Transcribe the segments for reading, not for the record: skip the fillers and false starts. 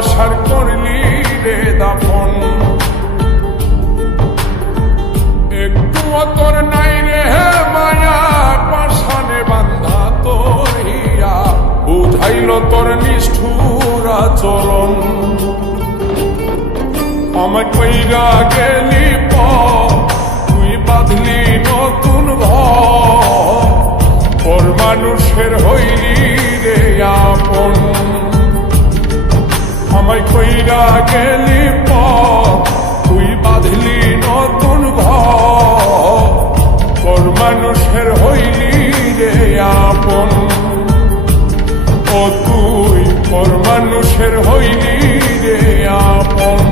ভালোবাসার করলি রে দাফন। একটু তোর নাই রে মায়া পাশানে বান্ধা তোর হিয়া, বুঝাইল তোর নিষ্ঠুর আচরণ। আমায় কইরা গেলি তুই বাঁধলি নতুন ঘর, পর মানুষের হইলি রে আপন। আমায় কইরা গেলি তুই বাঁধলি নতুন ঘর, পর মানুষের হইলি রে আপন। ও তুই পর মানুষের হইলি রে আপন।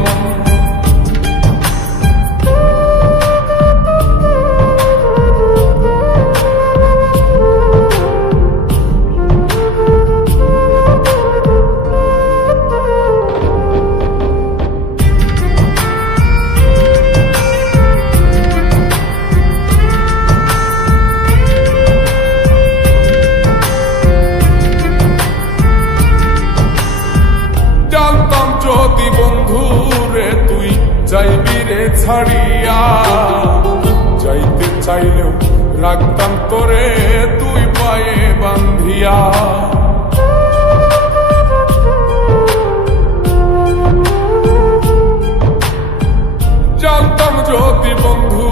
যদি বন্ধু রে তুই যাইবি রে ছাড়িয়া, যাইতে চাইলেও রাখতাম তোরে তুই পায়ে বান্ধিয়া। জানতাম যদি বন্ধু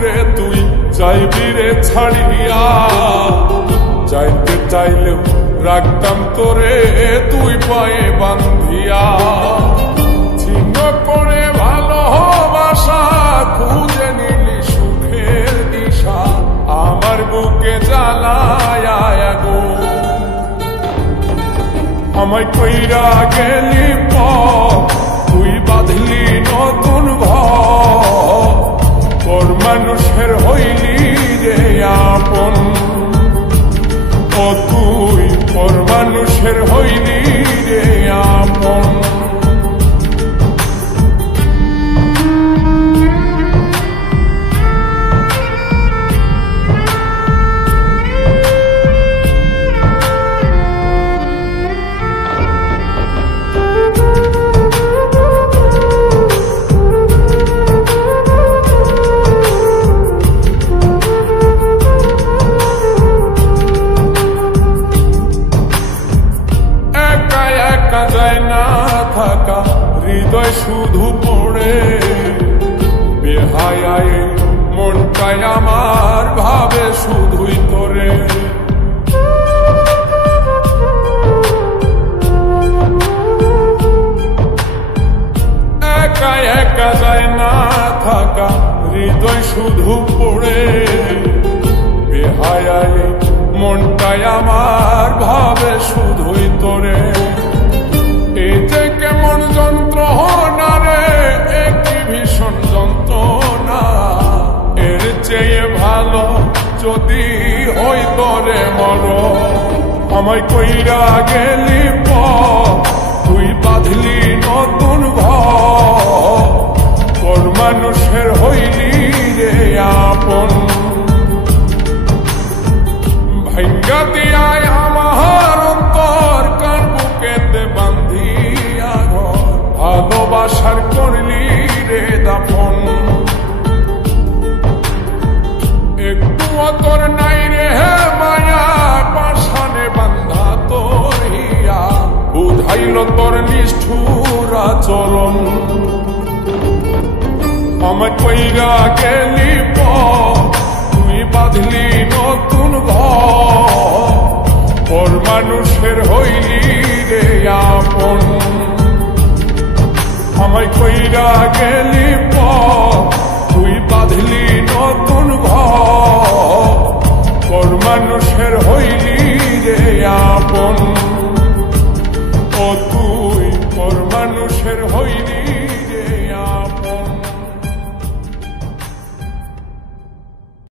রে তুই যাইবি রে ছাড়িয়া, যাইতে চাইলেও রাখতাম তোরে তুই পায়ে বান্ধিয়া। ছিন্ন করে ভালোবাসা খুঁজে নিলি সুখের দিশা, আমার বুকে জ্বালায় আগুন। আমায় কইরা গেলি তুই বাঁধলি নতুন ঘর, পর মানুষের হইলি রে আপন। ও তুই পর মানুষের হইলি রে আপন। যায় না থাকা হৃদয় শুধু পড়ে, বেহায়ায় মনটাই আমার ভাবে শুধুই তোরে। একা একা যায় না থাকা হৃদয় শুধু পড়ে, বেহায়ায় মনটাই আমার ভাবে শুধুই তোরে। এই যে কেমন যন্ত্রণা রে, একই ভীষণ যন্ত্রণা, এর চেয়ে ভালো যদি হইত রে মর। আমায় কইরা গেলি তুই বাঁধলি নতুন ঘর, পর মানুষের হইলি রে আপন। ভাঙ্গা দিয়ায় আমার অন্তর কার বুকেতে বান্ধিয়া ঘর, ভালোবাসার করলি রে দাফন। একটু তোর নাই রে মায়া পাশানে বান্ধা তোর হিয়া, বুঝাইল তোর নিষ্ঠুর আচরণ। আমায় কইরা গেলি তুই বাঁধলি নতুন ঘর, পর মানুষের হইলি রে আপন। আমায় কইরা গেলি তুই বাঁধলি নতুন ঘর, পর মানুষের হইলি রে আপন।